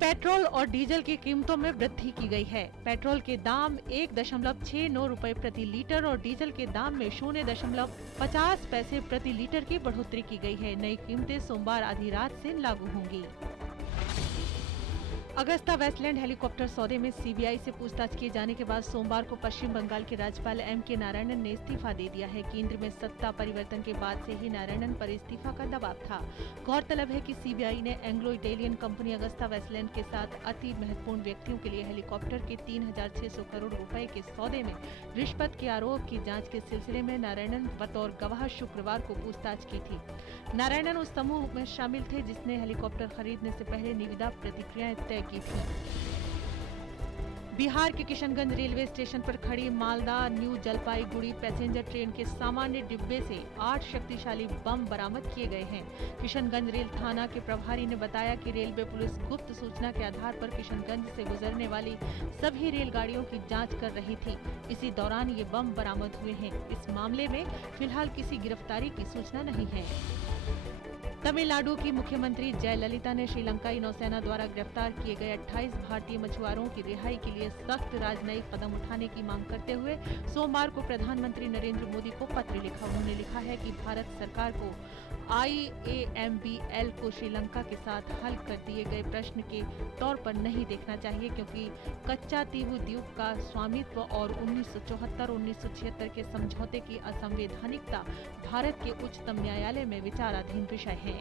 Petrol और diesel की कीमतों में वृद्धि की गई है। पेट्रोल के दाम 1.69 रुपए प्रति लीटर और डीजल के दाम में 0.50 पैसे प्रति लीटर की बढ़ोतरी की गई है। नई कीमतें सोमवार आधी रात से लागू होंगी। अगस्ता वेस्टलैंड हेलीकॉप्टर सौदे में सीबीआई से पूछताछ किए जाने के बाद सोमवार को पश्चिम बंगाल के राज्यपाल एम.के. नारायणन ने इस्तीफा दे दिया है। केंद्र में सत्ता परिवर्तन के बाद से ही नारायणन पर इस्तीफा का दबाव था। गौरतलब है कि सीबीआई ने Anglo Italian company Agusta Westland के साथ अति महत्वपूर्ण व्यक्तियों के लिए हेलीकॉप्टर के 3,600 करोड़ रुपए के सौदे में रिश्वत के आरोप की जाँच के सिलसिले में नारायणन बतौर गवाह शुक्रवार को पूछताछ की थी। नारायणन उस समूह में शामिल थे जिसने हेलीकॉप्टर खरीदने से पहले निविदा प्रतिक्रियाएं तय की थी। बिहार के किशनगंज रेलवे स्टेशन पर खड़ी Malda new Jalpaiguri passenger train के सामान्य डिब्बे से 8 शक्तिशाली बम बरामद किए गए हैं। किशनगंज रेल थाना के प्रभारी ने बताया कि रेलवे पुलिस गुप्त सूचना के आधार पर किशनगंज से गुजरने वाली सभी रेलगाड़ियों की जांच कर रही थी। इसी दौरान ये बम बरामद हुए हैं। इस मामले में फिलहाल किसी गिरफ्तारी की सूचना नहीं है। तमिलनाडु की मुख्यमंत्री जयललिता ने श्रीलंकाई नौसेना द्वारा गिरफ्तार किए गए 28 भारतीय मछुआरों की रिहाई के लिए सख्त राजनयिक कदम उठाने की मांग करते हुए सोमवार को प्रधानमंत्री नरेंद्र मोदी को पत्र लिखा। उन्होंने लिखा है कि भारत सरकार को IAMBL को श्रीलंका के साथ हल कर दिए गए प्रश्न के तौर पर नहीं देखना चाहिए, क्योंकि कच्चा तीवु द्वीप का स्वामित्व और 1974-1976 के समझौते की असंवैधानिकता भारत के उच्चतम न्यायालय में विचाराधीन विषय है।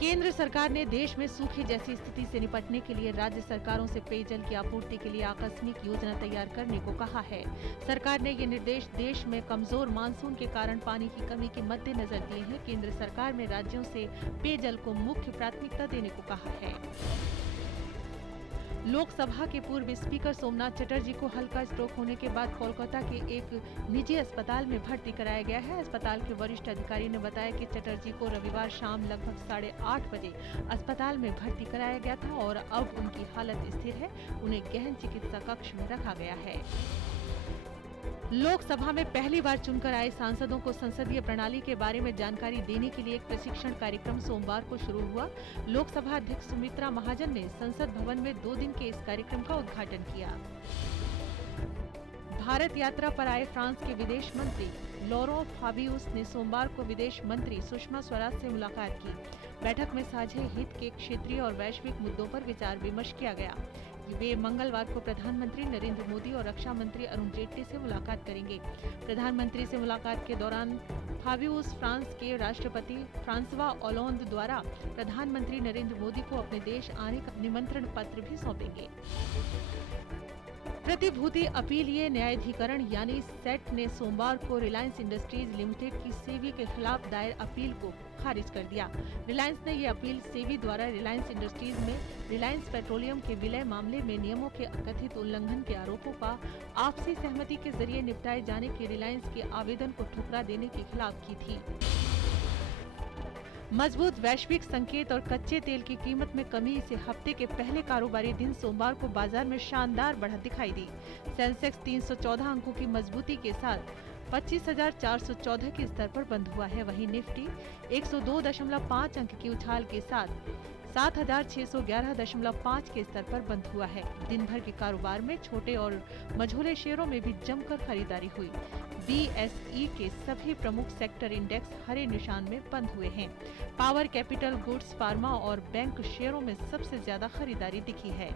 केंद्र सरकार ने देश में सूखे जैसी स्थिति से निपटने के लिए राज्य सरकारों से पेयजल की आपूर्ति के लिए आकस्मिक योजना तैयार करने को कहा है। सरकार ने ये निर्देश देश में कमजोर मानसून के कारण पानी की कमी के मद्देनजर दिए हैं। केंद्र सरकार ने राज्यों से पेयजल को मुख्य प्राथमिकता देने को कहा है। लोकसभा के पूर्व स्पीकर सोमनाथ चटर्जी को हल्का स्ट्रोक होने के बाद कोलकाता के एक निजी अस्पताल में भर्ती कराया गया है। अस्पताल के वरिष्ठ अधिकारी ने बताया कि चटर्जी को रविवार शाम लगभग 8:30 बजे अस्पताल में भर्ती कराया गया था और अब उनकी हालत स्थिर है। उन्हें गहन चिकित्सा कक्ष में रखा गया है। लोकसभा में पहली बार चुनकर आए सांसदों को संसदीय प्रणाली के बारे में जानकारी देने के लिए एक प्रशिक्षण कार्यक्रम सोमवार को शुरू हुआ। लोकसभा अध्यक्ष सुमित्रा महाजन ने संसद भवन में 2 दिन के इस कार्यक्रम का उद्घाटन किया। भारत यात्रा पर आए फ्रांस के विदेश मंत्री लॉरों फाबियुस ने सोमवार को विदेश मंत्री सुषमा स्वराज से मुलाकात की। बैठक में साझे हित के क्षेत्रीय और वैश्विक मुद्दों पर विचार विमर्श किया गया। वे मंगलवार को प्रधानमंत्री नरेंद्र मोदी और रक्षा मंत्री अरुण जेटली से मुलाकात करेंगे। प्रधानमंत्री से मुलाकात के दौरान फाबियुस फ्रांस के राष्ट्रपति फ्रांसवा ओलांद द्वारा प्रधानमंत्री नरेंद्र मोदी को अपने देश आने का निमंत्रण पत्र भी सौंपेंगे। प्रतिभूति अपीलीय न्यायाधिकरण यानी सेट ने सोमवार को रिलायंस इंडस्ट्रीज लिमिटेड की सेबी के खिलाफ दायर अपील को खारिज कर दिया। रिलायंस ने ये अपील सेबी द्वारा रिलायंस इंडस्ट्रीज में रिलायंस पेट्रोलियम के विलय मामले में नियमों के कथित उल्लंघन के आरोपों का आपसी सहमति के जरिए निपटाए जाने के रिलायंस के आवेदन को ठुकरा देने के खिलाफ की थी। मजबूत वैश्विक संकेत और कच्चे तेल की कीमत में कमी से हफ्ते के पहले कारोबारी दिन सोमवार को बाजार में शानदार बढ़त दिखाई दी। सेंसेक्स 314 अंकों की मजबूती के साथ 25,414 के स्तर पर बंद हुआ है। वहीं निफ्टी 102.5 अंक की उछाल के साथ 7,611.5 के स्तर पर बंद हुआ है। दिन भर के कारोबार में छोटे और मझोले शेयरों में भी जमकर खरीदारी हुई। BSE के सभी प्रमुख सेक्टर इंडेक्स हरे निशान में बंद हुए हैं। पावर, कैपिटल गुड्स, फार्मा और बैंक शेयरों में सबसे ज्यादा खरीदारी दिखी है।